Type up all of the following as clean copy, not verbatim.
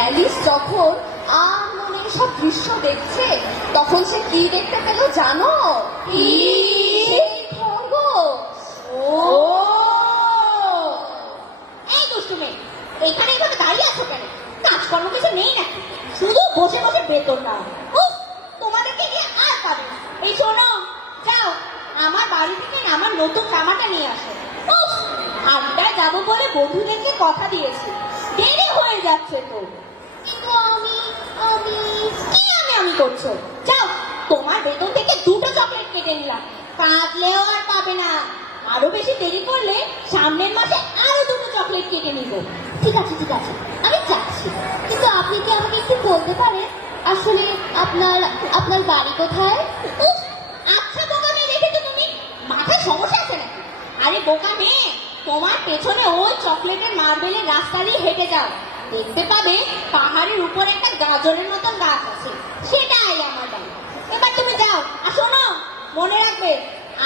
Alice যখন মনে সব দৃশ্য দেখছে, তখন সে কি দেখতে পেল জানো? সেই খরগোশ। এই দুষ্টু মেয়ে, এখানে এভাবে দাঁড়িয়ে আছো কেন? কাজকর্ম কিছু নেই নাকি? শুধু বসে বসে বেতন নাও। উফ, তোমাদেরকে নিয়ে আর পাবে না। এই শোনো, যাও আমার বাড়ি থেকে আমার নতুন জামাটা নিয়ে আসো। উফ, আড্ডায় যাবো বলে বন্ধুদেরকে কথা দিয়েছি, দেরি হয়ে যাচ্ছে তো। কিন্তু আমি কি আমি করছো? যাও, তোমার বেতন থেকে 2টো চকলেট কেটে নিলাম, কাটলেও আর পাবে না। আরো বেশি দেরি করলে সামনের মাসে আরো 2টো চকলেট কেটে নিব। ঠিক আছে আমি যাচ্ছি, কিন্তু আপনি কি আমাকে একটু বলতে পারেন আসলে আপনার বাড়ি কোথায়? উফ, আচ্ছা বোকা মেয়ে দেখেছো তুমি? মাথায় সমস্যা আছে নাকি? আরে বোকা মেয়ে, তোমার পেছনে ওই চকলেটের মার্বেলের রাস্তা দিয়ে হেঁটে যাও, দেখতে পাবে পাহাড়ের উপর একটা গাজরের মতন গাছ আছে, সেটাই আমার বাড়ি। এবার তুমি যাও, আর শোনো, মনে রাখবে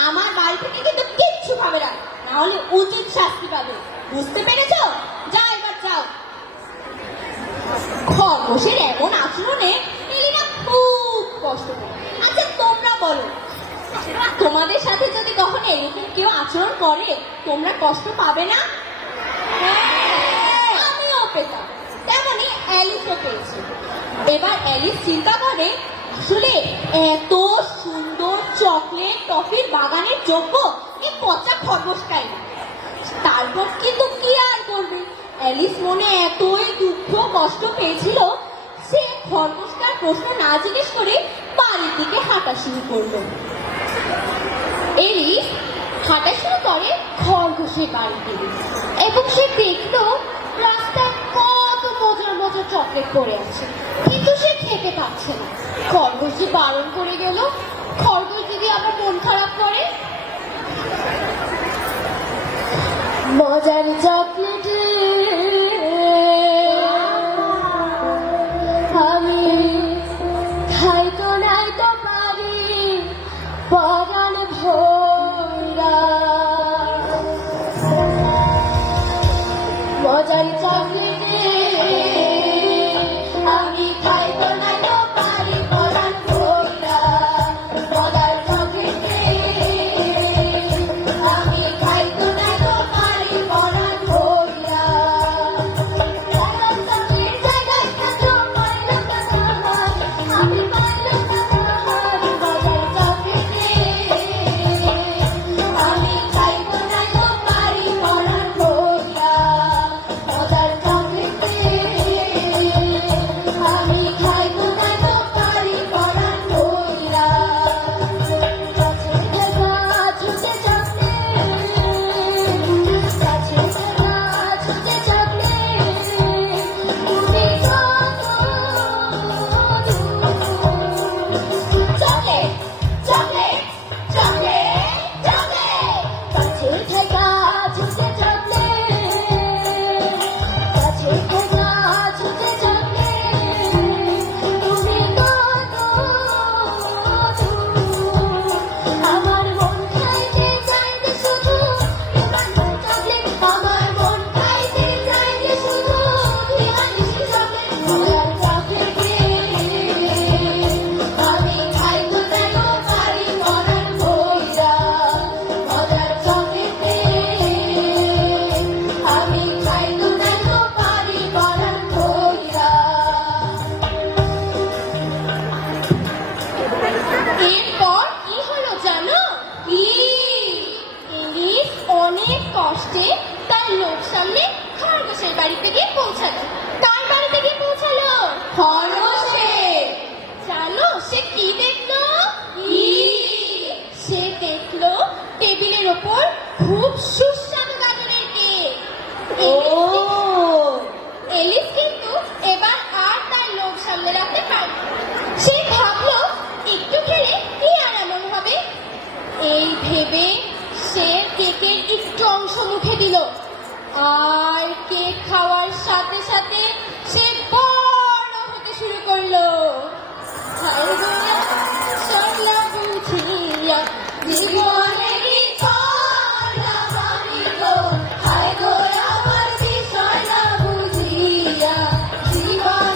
আমার বাড়ি থেকে কিন্তু কিচ্ছু পাবে না, নাহলে উচিত শাস্তি পাবে, বুঝতে পেরেছো? যাও এবার যাও। খরগোশের এমন আচরণে এলিনা খুব কষ্ট পায়। আচ্ছা তোমরা বলো, তোমাদের সাথে যদি কখনো এরকম কেউ আচরণ করে, তোমরা কষ্ট পাবে না? আমিও পেতাম, তেমনি অ্যালিসও পেয়েছি। এবার অ্যালিস চিন্তা করে, আসলে এত সুন্দর চকলেট টফির বাগানের যোগ্য এই পচা খরগোশটাই না। তারপর কিন্তু কি আর করবে, অ্যালিস মনে এতই দুঃখ কষ্ট পেয়েছিল, সে খরগোশটার প্রশ্ন না জিজ্ঞেস করে বাড়ির দিকে হাঁটা শুরু করলো। এলিস হাঁটা শুরু করে খরগোশের বাড়ি থেকে, এবং সে দেখলো রাস্তায় কত মজার চকলেট পড়ে আছে, কিন্তু সে খেতে পাচ্ছে না। খরগোশ যে বারণ করে গেল, খরগোশ যদি আবার মন খারাপ করে। মজার চকলেট আমি খাইতো নাইতো পারি পরাণ ভরা, মজার চকলেটে আমি খাইতো নাইতো পারি পরাণ ভরা, মজার চকলেটে আমি খাইতো নাইতো পারি পরাণ ভরা। জায়গায় থাকো পারলাম না তোমার, আমি পারলাম না তোমার, মজার চকলেটে আমি খাইতো নাইতো পারি পরাণ ভরা, মজার চকলেটে আমি খাইতো নাইতো পারি পরাণ ভরা। গাছের গাছ হতে চকলেট, গাছের গাছ হতে চকলেট, তুমি কত চকলেট চকলেট চকলেট চকলেট, গাছের গাছ হতে চকলেট, গাছের গাছ হতে চকলেট, তুমি কত আমার মন খাইতে চাইতে শুধু তোমার চকলেট, আমার মন খাইতে চাইতে শুধু তোমার চকলেট, মজার চকলেটে আমি খাইতো নাইতো পারি পরাণ ভরা, মজার চকলেটে আমি খাইতো নাইতো পারি পরাণ ভরা। এরপর কি হলো জানো? এলিস অনেক কষ্টে তার লোক সামনে খরগোশের বাড়িতে গিয়ে পৌঁছালো। তার বাড়িতে গিয়ে পৌঁছালো খরগোশের। জানো সে কি দেখলো? সে দেখলো টেবিলের ওপর খুব সুস্বাদু গাজরের কেক। এলিস কিন্তু এবার আর তার লোক সামনে রাখতে পারবে না। সে ভাবলো একটু খেলে কি আর এমন হবে। এই ভেবে সে কেকের একটু অংশ মুখে দিল, আর কেক খাওয়ার সাথে সাথে সে বড় হতে শুরু করলো। সরলা বুঝিয়া জীবনেরই করলাম আমি গো, হায় গো আমার বিষয়টা বুঝিয়া জীবন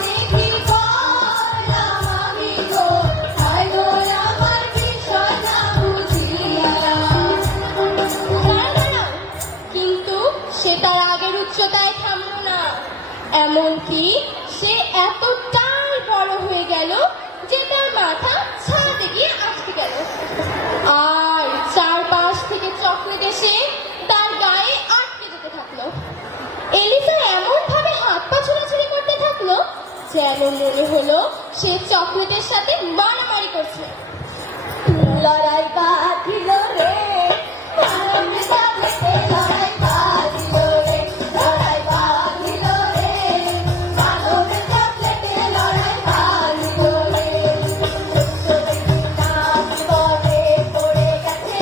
এমনকি সে এতটাই বড় হয়ে গেল যে তার মাথা ছাদে গিয়ে আটকে গেল। আর চারপাশ থেকে চকলেট এসে তার গায়ে আটকে যেতে থাকলো। এলিসা এমন ভাবে হাত পা ছোড়াছুড়ি করতে থাকলো যেন মনে হলো সে চকলেটের সাথে মারামারি করছে। লড়াই বাঁধিল রে, মানবে চকলেটে লড়াই বাঁধিল রে, লড়াই বাঁধিল রে, মানবে চকলেটে লড়াই বাঁধিল রে। নাম বিপদে পড়ে গেছে,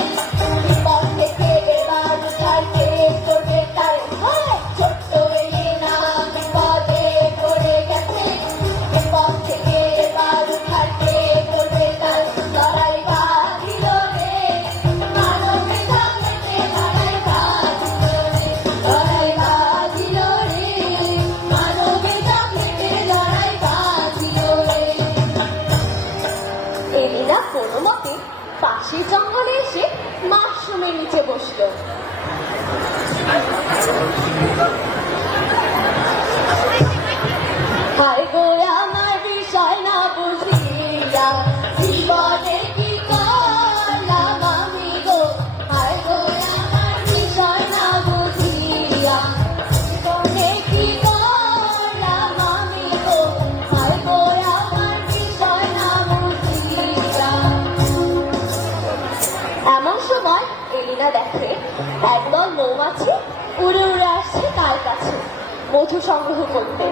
বিপদ থেকে এবার উঠাইতে করবে তার ভয়। ছোট্ট এলিনা বিপদে পড়ে গেছে, বিপদ থেকে এবার উঠাইতে করবে তার লড়াই বাঁধিল রে, মানবে চকলেটে লড়াই বাঁধিল রে, লড়াই বাঁধিল রে, মানবে চকলেটে লড়াই বাঁধিল রে। এলিনা কোনো মতে পাশের জঙ্গলে এসে মাশরুমের নিচে বসলো। হায় গো আমার বিষয় না বুঝিয়া, জীবনে কি করলাম আমি গো, হায় গো আমার বিষয় না বুঝিয়া, জীবনে কি করলাম আমি গো, হায় গো আমার বিষয় না বুঝিয়া। এমন সময় এলিনা দেখে একদল মৌমাছি উড়ে উড়ে আসছে তার কাছে মধু সংগ্রহ করতে।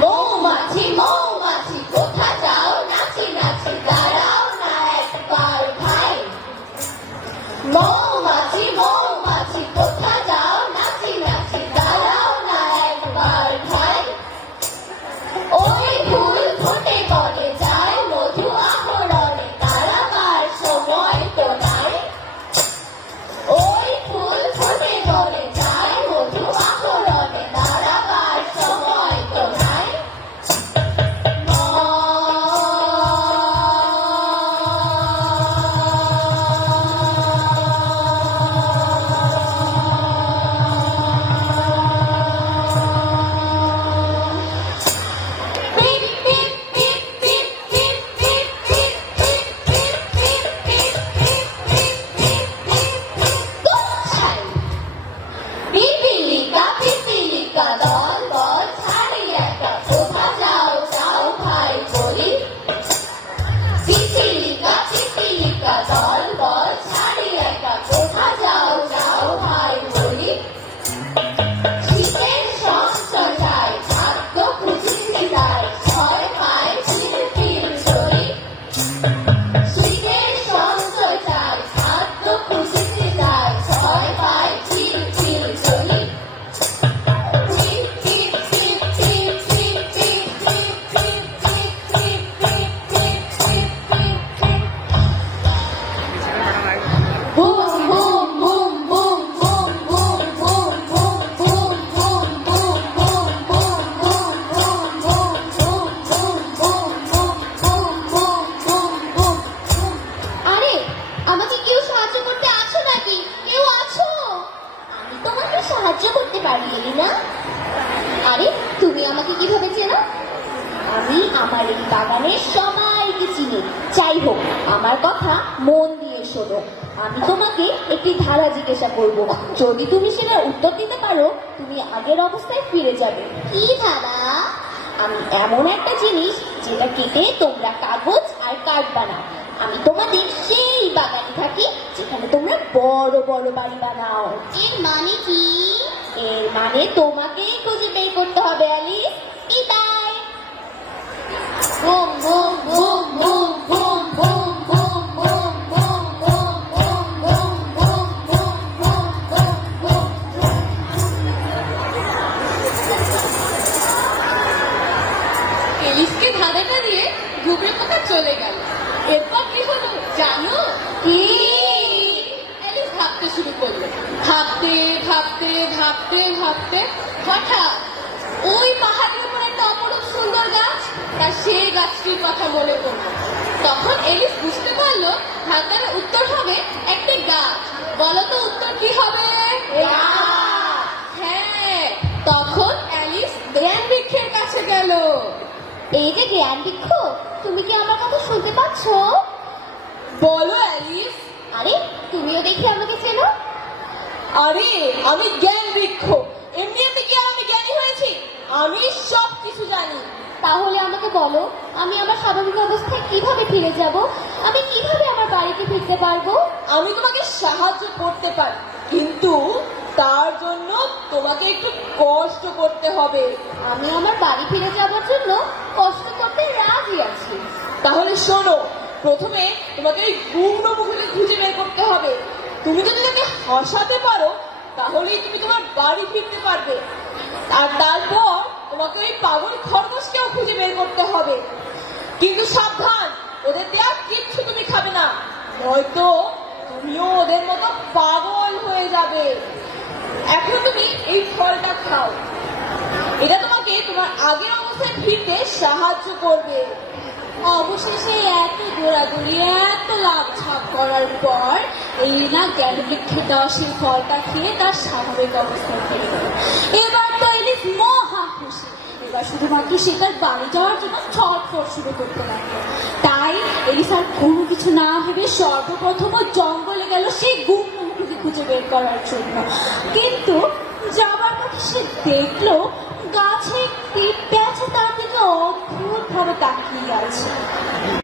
মৌমাছি মৌমাছি কোথা যাও, নাচি নাচি দাঁড়াও না একবার ভাই। মৌমাছি মৌমাছি কোথা যাও, নাচি নাচি দাঁড়াও না একবার ভাই। ওই ফুল ফোটে বনে যায়, মধু আহরণে দাঁড়াবার সময় তো নাই। ওই ফুল ফোটে বনে যায়, মধু আহরণে দাঁড়াবার সময় তো নাই। পিপিলিকা পিপিলিকা দল দল ছাড়ি একটা কোথা যাও যাও ভাই বলি। পিপিলিকা পিপিলিকা দল দল ছাড়ি একটা কোথা যাও যাও ভাই বলি। শীতের সঞ্চয় খাদ্য খুঁজিতে যায়, ছয় পায় চিরকির চলি। শীতের সঞ্চয় খাদ্য খুঁজিতে যায়, ছয় পায় চিরকির চলি। আরে আমাকে কেউ সাহায্য করতে আছো নাকি? কেউ আছো? আমি তোমাকে সাহায্য করতে পারি এলিনা। আরে তুমি আমাকে কিভাবে চেনো? আমি আমার এই বাগানের সবাইকে চিনি। যাই হোক, আমার কথা মন দিয়ে শোনো। আমি তোমাকে একটি ধারা জিজ্ঞাসা করব, যদি তুমি সেটার উত্তর দিতে পারো তুমি আগের অবস্থায় ফিরে যাবে। কি ধারা? আমি এমন একটা জিনিস যেটা কেটে তোমরা কাগজ আর কাঠ বানাও। আমি তোমাদের সেই বাগানে থাকি যেখানে তোমরা বড় বড় বাড়ি বানাও। এর মানে কি? এর মানে তোমাকেই খুঁজে বের করতে হবে অ্যালিস। বিদায়। Boom boom boom boom boom boom boom boom boom boom boom boom boom boom boom boom boom. এলিসকে ধাঁধাটা দিয়ে ঘুবড়ে পোকা চলে গেল। এরপর কি হলো জানো? কি? এলিস ভাবতে শুরু করলো। ভাবতে ভাবতে ভাবতে ভাবতে হঠাৎ ওই পাহাড়ের উপর একটা অপরূপ সুন্দর গাছ, তার তার সেই গাছটির কথা মনে পড়ল। তখন এলিস বুঝতে পারলো ধাঁধার উত্তর হবে একটি গাছ। বলো তো উত্তর কি হবে? হ্যাঁ, তখন অ্যালিস জ্ঞান বৃক্ষের কাছে গেল। এই যে জ্ঞান বৃক্ষ, তুমি কি আমার কথা শুনতে পাচ্ছ? বলো অ্যালিস। আরে তুমিও দেখি আমাকে চেনো। আরে আমি জ্ঞান বৃক্ষ, এমনিতে কি আর আমি জ্ঞানী হয়েছি? আমি সব কিছু জানি। তাহলে আমাকে বলো, আমি আমার স্বাভাবিক অবস্থায় কিভাবে ফিরে যাব? আমি কিভাবে আমার বাড়িতে ফিরতে পারবো? আমি তোমাকে সাহায্য করতে পারি, কিন্তু তার জন্য তোমাকে একটু কষ্ট করতে হবে। আমি আমার বাড়ি ফিরে যাওয়ার জন্য কষ্ট করতে রাজি আছি। তাহলে শোনো, প্রথমে তোমাকে এই গুমড়ো মুখকে খুঁজে বের করতে হবে। তুমি যদি তাকে হাসাতে পারো তাহলেই তুমি তোমার বাড়ি ফিরতে পারবে। আর তারপর তোমাকে ওই পাগল খরগোশকেও খুঁজে বের করতে হবে। কিন্তু সাবধান, ওদের দেয়া কিচ্ছু তুমি খাবে না, নয়তো তুমিও ওদের মতো পাগল হয়ে যাবে। এখন তুমি এই ফলটা খাও, এটা তোমাকে তোমার আগের অবস্থায় ফিরতে সাহায্য করবে। অবশেষে এত দৌড়াদৌড়ি, এত লাভ ছাপ করার পর এলিনা জ্ঞান বৃক্ষে দেওয়া সেই ফলটা খেয়ে তার স্বাভাবিক অবস্থায় ফিরে গেল। এবার তো এলিস মহা খুশি। এবার শুধুমাত্র সে তার বাড়ি যাওয়ার জন্য ছটফট শুরু করতে লাগলো। তাই এলিস আর কোনো কিছু না ভেবে সর্বপ্রথম ওই জঙ্গলে গেল সেই গুমড়ো মুখকে খুঁজে বের করার জন্য। কিন্তু যাবার পথে সে দেখলো গাছে একটি পেঁচা তার দিকে অদ্ভুতভাবে তাকিয়ে আছে।